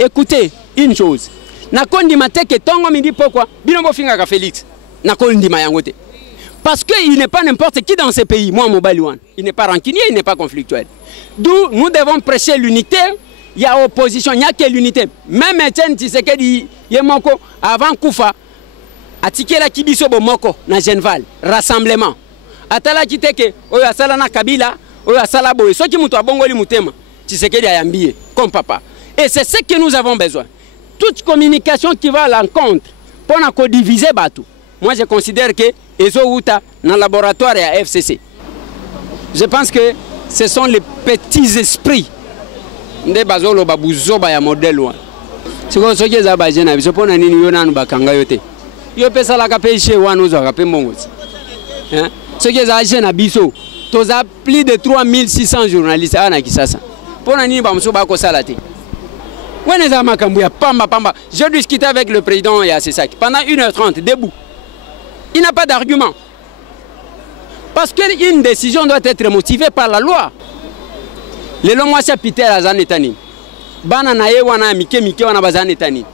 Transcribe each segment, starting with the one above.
écoutez une chose. Na kondi mateke tongo midi pourquoi? Binombo finga Félix. Na kondi mayangote. Parce qu'il n'est pas n'importe qui dans ce pays. Moi, Mobaliwan. Il n'est pas rancunier, il n'est pas conflictuel. D'où nous devons prêcher l'unité. Il y a opposition, il n'y a que l'unité. Même Etienne Tshisekedi, Yemoko, avant Koufa, a tiqué la Kibiso Bomoko, na Genval, rassemblement. Atala kiteke, oya sala na Kabila, oya sala boye. Ce qui moutou a bongoli moutema, Tshisekedi a yambié, comme papa. Et c'est ce que nous avons besoin. Toute communication qui va à l'encontre, pour diviser Batou. Moi, je considère que Ezo Outa, dans le laboratoire et à FCC. Je pense que ce sont les petits esprits. Nde bazolo babuzo ba ya modèle wa. Siko soke za ba jena biso pona nini yo nanu bakanga yote. Yo pesa la kapeshe wana uzo akape mbongozi. Hein? Soke za jena biso. Toza plus de 3600 journalistes ana kisasa. Pona nini ba mso ba ko salate. Wene za makambu ya pamba. Je discutais avec le président Yassesaki pendant 1h30 debout. Il n'a pas d'argument. Parce qu'une décision doit être motivée par la loi. Les longs mois, c'est Peter Azanetani. Bana na ye wana mike wana bazanetani.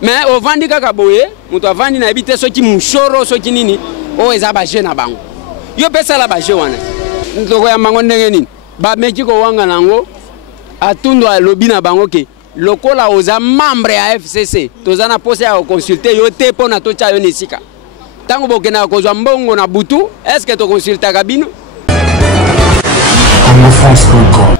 Mais au vandi kakaboye, muto vandi na habite soki mushoro soki nini, o ezaba jena bango. Yo pesa la baje wana. Ntoko ya mango ndenge nini. Ba meji ko wanga nango atundo alobi na bango ke lokola oza membre ya FCC. Tozana pose ya consulter yo te pona tocha yo nesika. Tango bokena kozwa mbongo na butu, est-ce que to consulta kabino?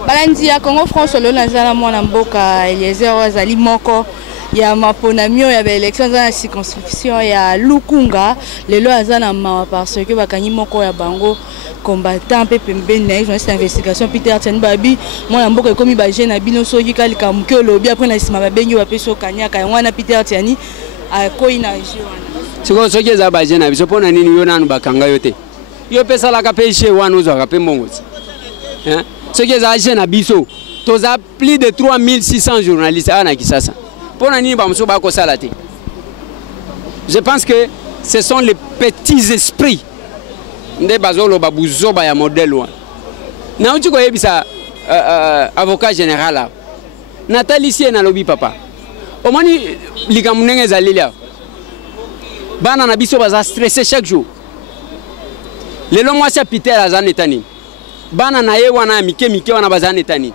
Balandi ya Congo France le nazala mwana mboka Eliezer Wazali moko ya maponamio ya élection za circonscription ya Lukunga lelo azana ma parce que bakanyi moko ya bango combattant pe pembeni na journaliste d'investigation Peter Tiani Babi mwana mboka ekomi ba jeune na bino soki kalika muke lobi après na sima babengi ba peso kanyaka ya wana Peter Tiani akoi na jiwana siko soki za ba jeune biso pona nini yo nanu bakanga yote yo pesa la kapeshe wana uzo akape mbongozi. Hein? Ce qui est agent à Bisso, tu as plus de 3600 journalistes à Kisasa. Pour je pense que ce sont les petits esprits de Bazolo Babouzo Baya modèle. Na uti ko yebisa avocat général Nathalie ici na lobby papa. Omani likamunenge za lilia. Bana na biso baza stressé chaque jour. Le long mois c'est Peter Azanetani. Bana na ye wana mike wana bazanetani.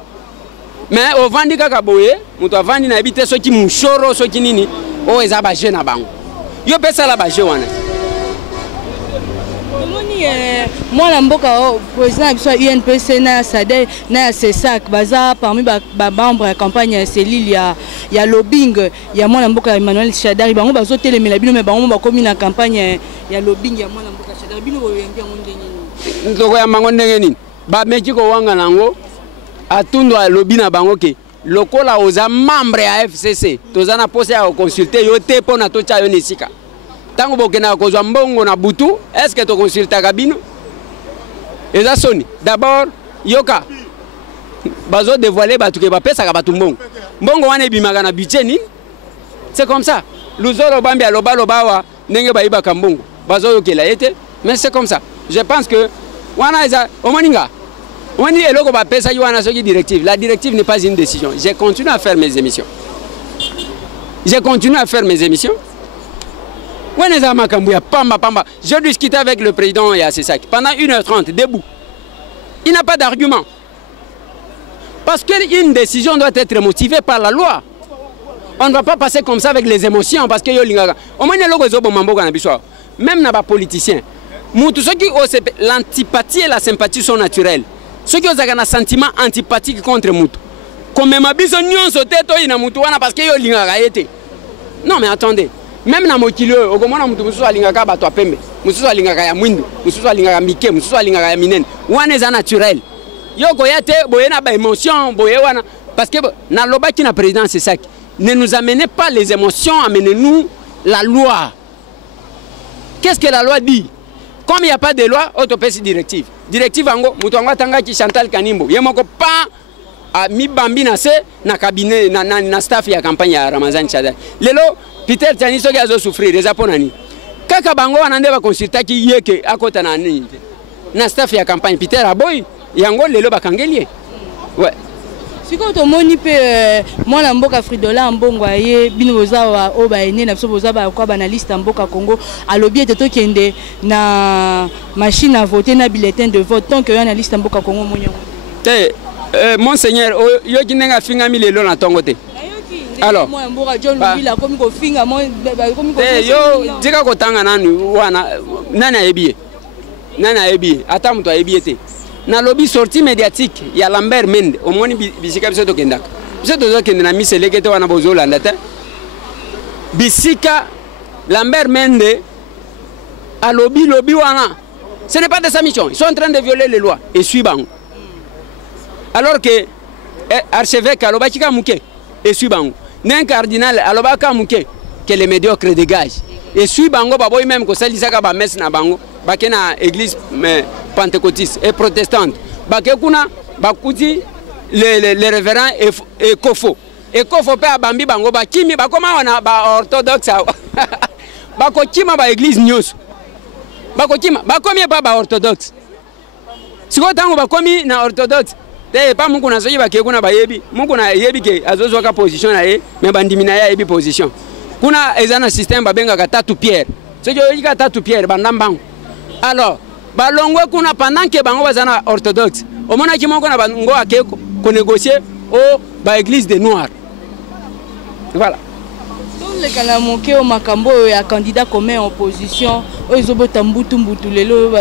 Mais au vandi kakaboye, muto vandi na habite soki mushoro soki nini, o ezaba jena bango. Yo pesa la baje wana. Moi mboka président biso UNPC na SADC na CESAC baza parmi ba membre ya campagne cellule ya lobbying ya mwana mboka Emmanuel Shadari bango bazo telemela bino me bango bakomi na campagne ya lobbying ya mwana mboka Shadari bino boyengi ngondeni. Ntoko ya mango ndenge nini? Ba meji ko wanga nango atundo alobi na bango ke lokola oza membre ya FCC tozana pose ya consulter yo te pona tocha yo nesika. Tango bokena kozwa mbongo na butu, est-ce que to consulta kabino? Eza soni. D'abord, yoka bazo dévoiler batu ke ba pesa ka batu mbongo. Mbongo wana ebimaka na budget ni. C'est comme ça. Luzoro bambi aloba lobawa ndenge ba iba kambongo. Bazo yokela yete, mais c'est comme ça. Je pense que wana eza omoninga. Wani eloko ba pesa wana soki directive. La directive n'est pas une décision. Je continue à faire mes émissions. Je discutais avec le président Yassesaki pendant 1h30 debout. Il n'a pas d'argument. Parce qu'une décision doit être motivée par la loi. On ne va pas passer comme ça avec les émotions parce que même dans les politiciens, l'antipathie et la sympathie sont naturelles. Ceux qui ont un sentiment antipathique contre Moutou. Comme ma bisognon sauté parce que non mais attendez. Même dans mon kilo, au moment où nous sommes allés à Bato Pembe, nous sommes allés à Mwindu, nous sommes allés à Miké, nous sommes allés à Minen. Ouane est naturel. Yo goyate, boyena ba émotion, boyewana. Parce que na loba qui na président c'est ça. Ne nous amenez pas les émotions, amenez-nous la loi. Qu'est-ce que la loi dit? Comme il n'y a pas de loi, autopsie directive. Directive ango, mutuanga tanga ki Chantal Kanimbo. Yemoko pas a mi bambi na se na cabinet na staff ya campagne ya Ramazan Chadar. Lelo Peter Tiani soki azo souffrir eza ponani. Kaka bango wanande ba consulta ki yeke akota na nini. Na staff ya campagne Peter Aboy yango lelo bakangelie. Ouais. sikoyo tomoni mpe mwana mboka Fridola Mbongo aye bino boza oyo baene na biso boza bakwa banaliste ya mboka Congo alobi ete tokende na machine à voter na bulletin de vote tant que oyo analiste ya mboka Congo moniongo te monseigneur yoki ndenge afingami lelo na ntongo te. Alors yo tika kotanga nanu wana nani ayebi nani ayebi ata mutu ayebi te na lobby sortie médiatique ya Lambert Mende omoni bisika biso tokendaka biso tozokende na miseleke te wana bozolanda te bisika Lambert Mende a lobby wana ce n'est pas de sa mission, ils sont en train de violer les lois et suivent bango alors que archevêque alobaki ka muke et suivent bango n'un cardinal alobaka muke que les médiocres dégagent et suivent bango baboy même ko salisaka ba messe na bango bakena église pentecôtiste et protestante bakekuna bakuti les révérends et kofo pe abambi bango bakimi bakoma wana ba orthodoxe bakokima ba église nyos bakokima bakomi pa ba orthodoxe siko tango bakomi na orthodoxe te pa mungu na soyi bakekuna bayebi mungu na yebi ke azozo ka position na ye mais bandimina ya yebi position kuna ezana système babenga ka tatu pierre ce que yika tatu pierre bandambango alors balongwe kuna pendant que bango bazana orthodoxe omona ki moko na bango akeko ko négocier au ba église des noirs voilà le kalamoke au makambo ya candidat commun en opposition ozobota mbutu lelo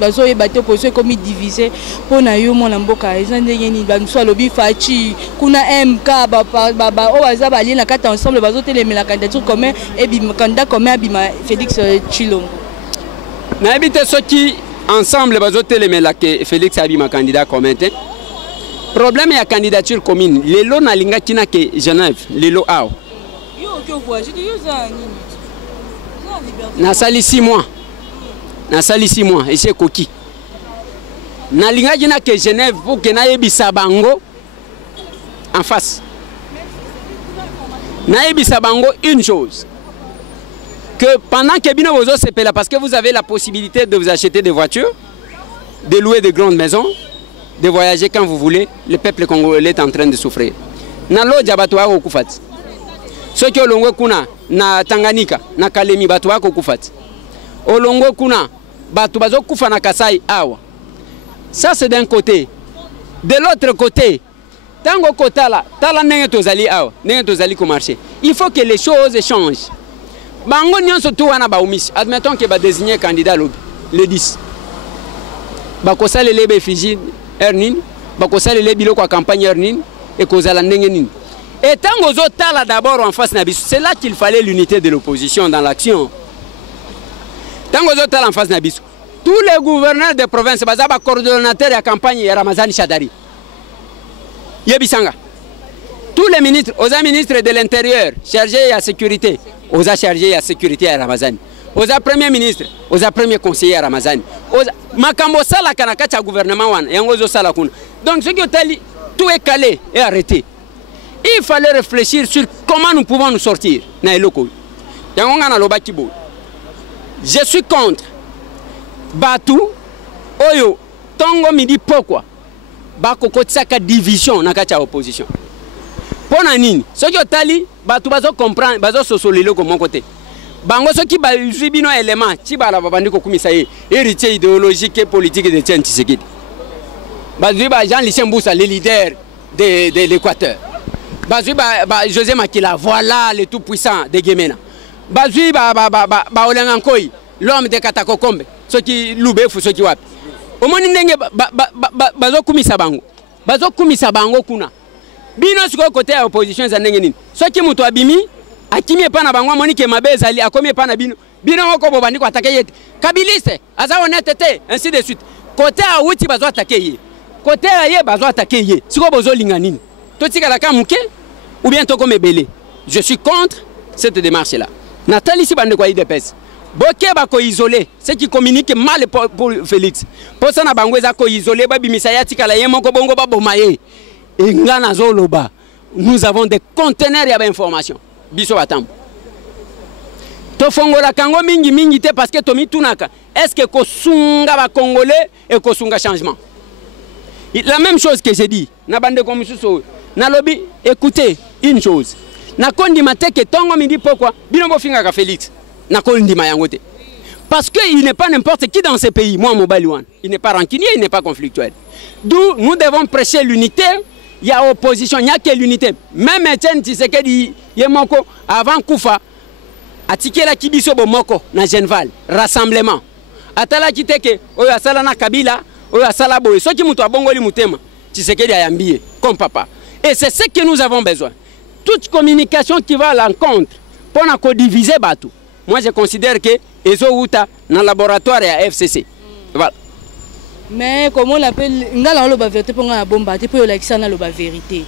bazo yebate opposition comme divisé pona yo mona mboka ezandenge ni banso lobi fachi kuna MK baba o baza bali na kata ensemble bazo telemela candidature commun et bi candidat commun abima Félix Tshilombo na ebite soki ensemble bazo telemela ke Félix abima candidat commun te problème ya candidature commune lelo na linga kina ke Genève lelo ao na sali 6 mois et c'est coquille na linga kina ke Genève pour que na yebisa bango en face na yebisa bango une chose que pendant que bino bozo sepela parce que vous avez la possibilité de vous acheter des voitures, de louer de grandes maisons, de voyager quand vous voulez, le peuple congolais est en train de souffrir. Na lo jabato wako kufati. Soki olongwe kuna na Tanganyika, na Kalemi bato wako kufati. Olongwe kuna bato bazo kufa na Kasai awa. Ça c'est d'un côté. De l'autre côté, tango kotala, tala nenge tozali awa, nenge tozali ko marché. Il faut que les choses changent. Bango nyonso tu wana baumisi. Admettons que ba désigner candidat le 10. Bakosale lebe fiji ernin, bakosale le biloko campagne ernin et kozala ndenge nini. Et tango zo tala d'abord en face na biso, c'est là qu'il fallait l'unité de l'opposition dans l'action. Tango zo tala en face na biso. Tous les gouverneurs de province bazaba coordonnateur ya campagne ya Ramazani Shadari. Yebisanga. Tous les ministres, aux ministres de l'Intérieur, chargés à la sécurité, aux chargés à la sécurité à Ramazani, aux premiers ministres, aux premiers conseillers à Ramazani, Makambo Sala Kanakacha gouvernement wan, Yangozo Sala Kuna. Donc ce qui est tout est calé et arrêté. Il fallait réfléchir sur comment nous pouvons nous sortir. Je suis contre Batu, Oyo, Tongo Midi pourquoi Bako Kotsaka division na kacha opposition. Pona nini soki otali batu bazo comprendre bazo sosolelo ko mon côté bango soki ba bino élément ti bala babandi ko kumisa ye héritier idéologique et politique de Etienne Tshisekedi bazui ba Jean Lucien Mboussa le leader de l'Équateur bazui ba José Makila voilà le tout puissant de Gemena bazui ba Olenga Nkoyi l'homme de Katakokombe soki lube fu soki wapi omoni ndenge bazo kumisa bango kuna bino siko côté ya opposition za ndenge nini soki muto abimi akimi epa na bango monike mabezali akomi epa na bino woko bobandi ko attaquer yete kabiliste aza honnête te ainsi de suite côté ya wuti bazo attaquer ye côté ya ye bazo attaquer ye siko bozo linga nini to tika la kamuke ou bien to comme belé je suis contre cette démarche là Nathalie si bande ko IDPS boke ba ko isoler ceux qui communiquent mal pour Félix pour ça na bango za ko isoler ba bimisa ya tika la ye moko bongo ba bomaye. Et nous avons des conteneurs d'informations. Biso batam. To fongola kango mingi te parce que tomi tunaka. Est-ce que kosunga ba congolais et kosunga changement? La même chose que j'ai dit. na bande comme ça na lobby écoutez une chose na kondima te que tongo midi pourquoi bino bo finga ka Félix na kondima yango te parce que il n'est pas n'importe qui dans ce pays moi Mobali Wane il n'est pas rancunier il n'est pas conflictuel d'où nous devons prêcher l'unité. Il y a opposition, il n'y a que l'unité. Même Etienne Tshisekedi Yemoko avant Koufa atike la kibiso bomoko na Genval rassemblement. Atala kiteke oyo asala na Kabila oyo asala boye soki muto abongoli mutema Tshisekedi ayambie comme papa. Et c'est ce que nous avons besoin. Toute communication qui va à l'encontre pour na diviser batu. Moi je considère que ezo uta dans laboratoire ya FCC. Voilà. Mais comment on appelle ngala lo ba vérité pour nga bomba te pour la kisana lo ba vérité.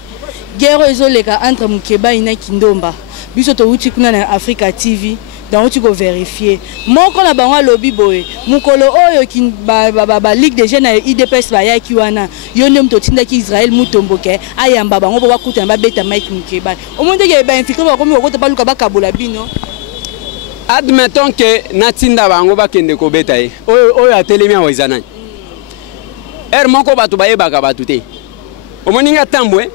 Guerre ezoleka entre Mukeba ina Kindomba. Biso to uti kuna na Africa TV. Donc tu peux vérifier. Moko na bango lobby boy. Mukolo oyo ki ba Ligue des Jeunes IDPS ba ya kiwana. Yo ndem to tinda ki Israël mutomboke ayamba bango ba kuta ba beta Mike Mukeba. Omonde ke ba infiltré ba komi okota baluka ba kabola bino. Admettons que natinda bango ba kende ko beta e. Oyo atelemi a wizanani. Moko batu baye baka batu te. Omoninga tambwe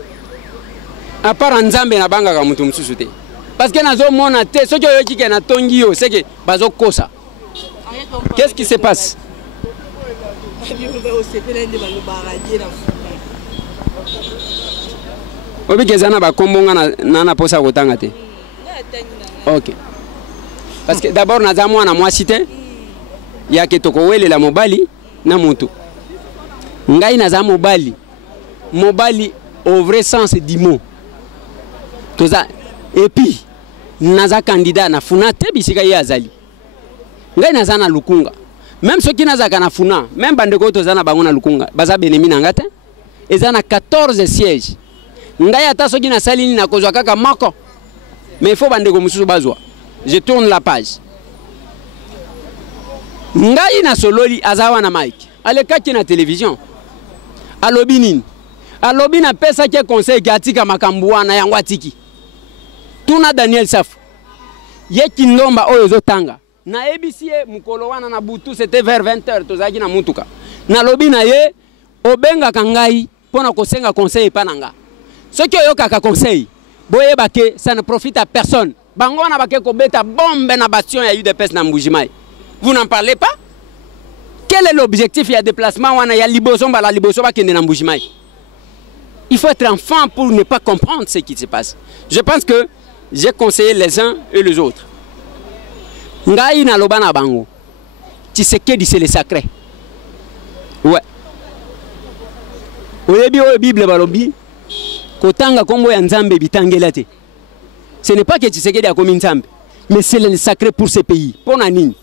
à part nzambe na banga ka mutu mususu te. Parce que nazo mona te soki oyo kike na tongi yo c'est que bazo kosa. Qu'est-ce qui se passe? Obi kezana ba kombonga na posa kotanga te. OK. Parce que d'abord naza mwana mwasi te. Ya ke tokowele la mobali na mutu. Ngai naza mobali au vrai sens du mot toza et puis naza candidat na funa te bisika ye azali ngai naza na lukunga même ceux qui naza kana funa même bandeko toza na bango na lukunga baza benemi na ngata eza na 14 sièges ngai ata soki na salini na kozwa kaka moko mais il faut bandeko mususu bazwa je tourne la page ngai na sololi azawa na Mike alekaki na télévision alobi nini alobi na pesa ke conseil ki atika makambu wana yango atiki tuna Daniel Safu ye Kindomba oyo zotanga na ABC mukolo wana na butu c'était vers 20h tozaki na mutuka na lobi na ye obenga kangai pona kosenga conseil pananga soki oyoka ka conseil boye bake ça ne profite à personne bango na bake ko beta bombe na bastion ya UDPS na Mbujimai vous n'en parlez pas. Quel est l'objectif? Il y a déplacement, il y a liboson, la liboson va kende na Mbujimai. Il faut être enfant pour ne pas comprendre ce qui se passe. Je pense que j'ai conseillé les uns et les autres. Ngai na loba na bango. Tshisekedi c'est le sacré. Ouais. Oyebi oyo Bible balobi kotanga kombo ya Nzambe bitangela te. Ce n'est pas que Tshisekedi a commis Nzambe, mais c'est le sacré pour ce pays. Pour nani?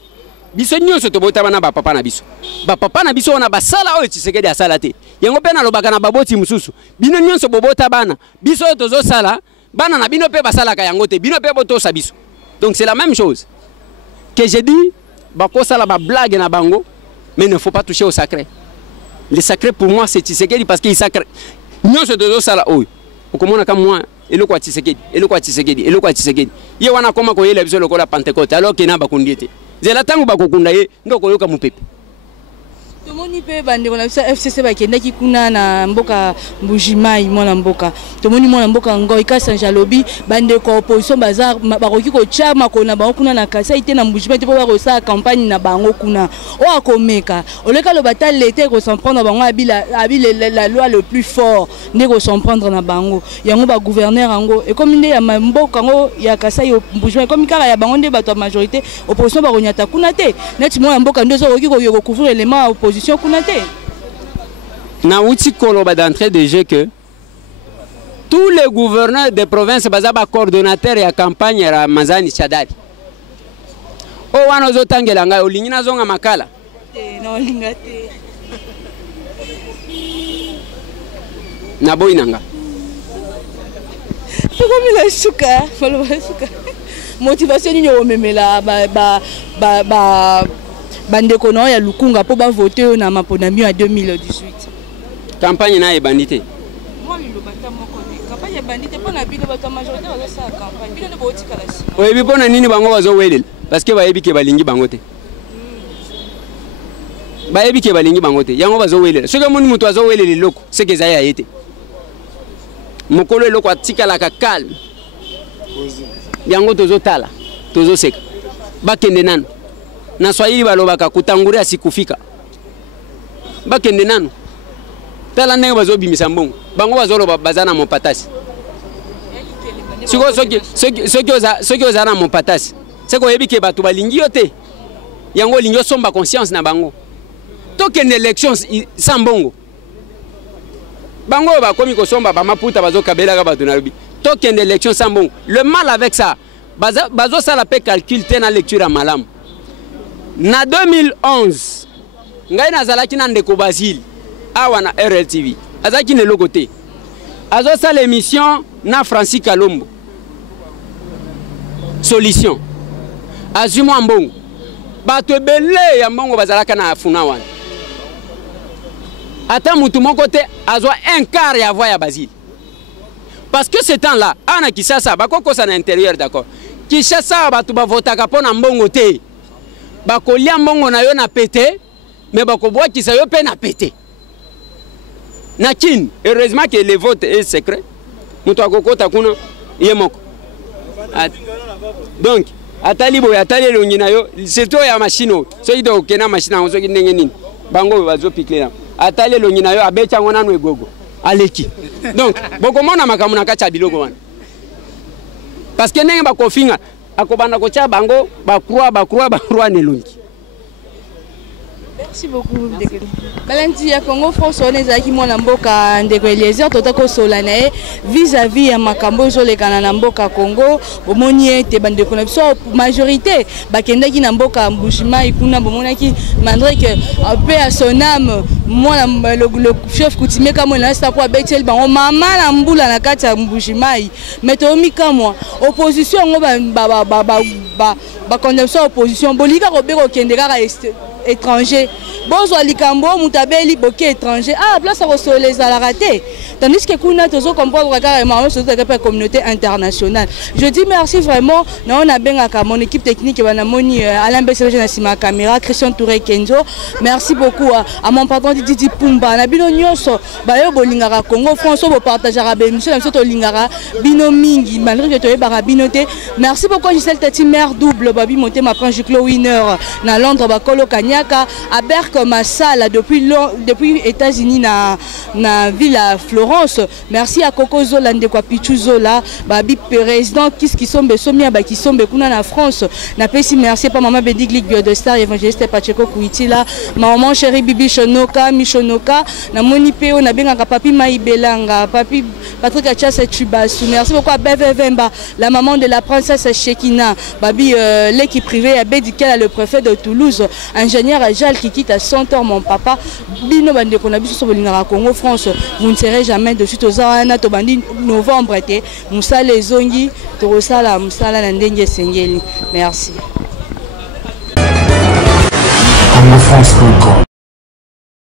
Biso nyonso tobota bana ba papa na biso. Ba papa na biso wana basala oyo Tshisekedi asala te. Yango pe na lobaka na baboti mususu. Bino nyonso bobota bana. Biso tozo sala bana na bino pe basala ka yango te. Bino pe botosa biso. Donc c'est la même chose. Que j'ai dit bako sala ba blague na bango, mais il ne faut pas toucher au sacré. Le sacré pour moi c'est Tshisekedi parce qu'il sacré. Nyonso tozo sala oyo. Okomona kama moi eloko Tshisekedi, eloko Tshisekedi, eloko Tshisekedi. Ye wana koma ko yele biso lokola Pentecôte alors que na bakundiete. Zela tangu bakokunda ye ndoko yoka mupepe. Tomoni pe bande kona bisa FCC bakendaki kuna na mboka Mbujimai mwana mboka. Tomoni mwana mboka Ngoi ka Sanjalobi bande ko opposition bazar bakoki ko chama kona ba kuna na Kasai te na Mbujimai te po ba ko sa campagne na bango kuna. O akomeka. Oleka lo batal l'été ko s'en prendre bango abila la loi le plus fort ne ko s'en prendre na bango. Yango ba gouverneur ango et comme nde ya mboka ngo ya Kasai Mbujimai comme kala ya bango nde bato majorité opposition ba konyata kuna te. Neti mwana mboka ndezo ko couvrir élément opposition. Na uti koloba d'entrée de jeu que tous les gouverneurs des provinces bazaba coordonnateurs ya campagne ya Mazani Chadari. O wana zotangela ngai olingi nazonga makala. No lingate. Na boy nanga. Pourquoi me la suka? Follow suka. Motivation ni omemela ba bandeko na ya lukunga po ba voter na maponamio ya 2018. Campagne na ebandité. Moi le bata moko ne. Campagne ebandité po na bino bato majorité bazo sa campagne. Bino ne boti kala si. Oyebi pona nini bango bazo welela parce que bayebi ke balingi bango te. Bayebi ke balingi bango te. Yango bazo welela. Soki moni mutu azo welela loko, c'est que zaya yete. mokolo eloko atikalaka calme yango tozotala tozoseka bakende nanu na Swahili balobaka kutanguri asikufika bakende nanu tala ndenge bazobimisa mbongo bango bazoloba bazana mopatasi soki ozana mopatasi seko yebike bato balingi yo te yango lingi osomba conscience na bango tokende élections sans mbongo bango bakomi kosomba bamaputa bazokabelaka bato na lobi tokende élections sans mbongo. Le mal avec ça bazo sala pe calcul te na lecture ya malamu na 2011 ngai nazalaki na ndeko Basile awa na RLTV azaki ne lokote azo sala émission na Francis Kalombo solution azimo mbongo bato ebele ya mbongo bazalaka na afuna wana ata mutu moko te azwa un quart ya voix ya Basile parce que ce temps là ana Kisasa bakoko sa na intérieur d'accord Kisasa bato bavotaka pona mbongo te bakolia mbongo na yo na pété mais bakobwa kisa yo pe na pété na kin heureusement que le vote est secret mutu akokota kuna yemoko donc atali boy atali longi na yo surtout ya machine so ido kena machine ngo so ndenge nini bango bazo piklela atali longi na yo abecha ngona no egogo aleki donc bokomona makamu na kacha biloko wana parce que ndenge bakofinga akobanda kocha bango bakroa ne longi. Merci beaucoup. Balanti ya Congo France on ezaki mwana mboka ndeko Eliezer totako solanae vis-à-vis ya makambo zolekana na mboka Congo bomoni te bandeko na biso majorité bakendaki na mboka Mbushima ikuna bomonaki Mandrek peu à son âme mwana le chef coutumier kama na sta kwa betel bango mama na mbula na kati ya Mbushima metomi kama opposition ngo ba condamnation opposition bolika robeko kendeka étranger bonzo likambo mutabeli boké étranger place à recevoir les à la raté tandis que kuna tozo comprendre carrément surtout la communauté internationale. Je dis merci vraiment na on a bengaka mon équipe technique bana moni Alain Besseje na sima caméra Christian Touré Kenzo merci beaucoup à mon patron Didi Pumba na bino nyonso bayo bolingaka Congo France bo partager ba émission na soto lingara bino mingi malgré que toye bara binoté merci beaucoup Gisèle Tati mère double babi monté ma prend Juklo winner na Londres ba kolo Kanyaka à Berck Massala depuis États-Unis na ville à Florence. Merci à Coco Zola ndekwa Pichu Zola babi président qui sombe somia ba qui sombe kuna na France na pesi merci pas maman Bédiglik Biodestar évangéliste Pacheco Kuitila maman chérie Bibi Shonoka Michonoka na moni peo na benga papi Maïbelanga papi Patrick Achasa Chubasu merci beaucoup à Beve Vemba la maman de la princesse Shekina babi l'équipe privée à Bédikel le préfet de Toulouse ingénieur Ajal qui quitte à 100 ans mon papa bino bande qu'on a vu sur le Congo France vous ne serez jamais de suite aux Zana to bandi novembre été Moussa les zongi to sala musala na ndenge sengeli merci Congo France.com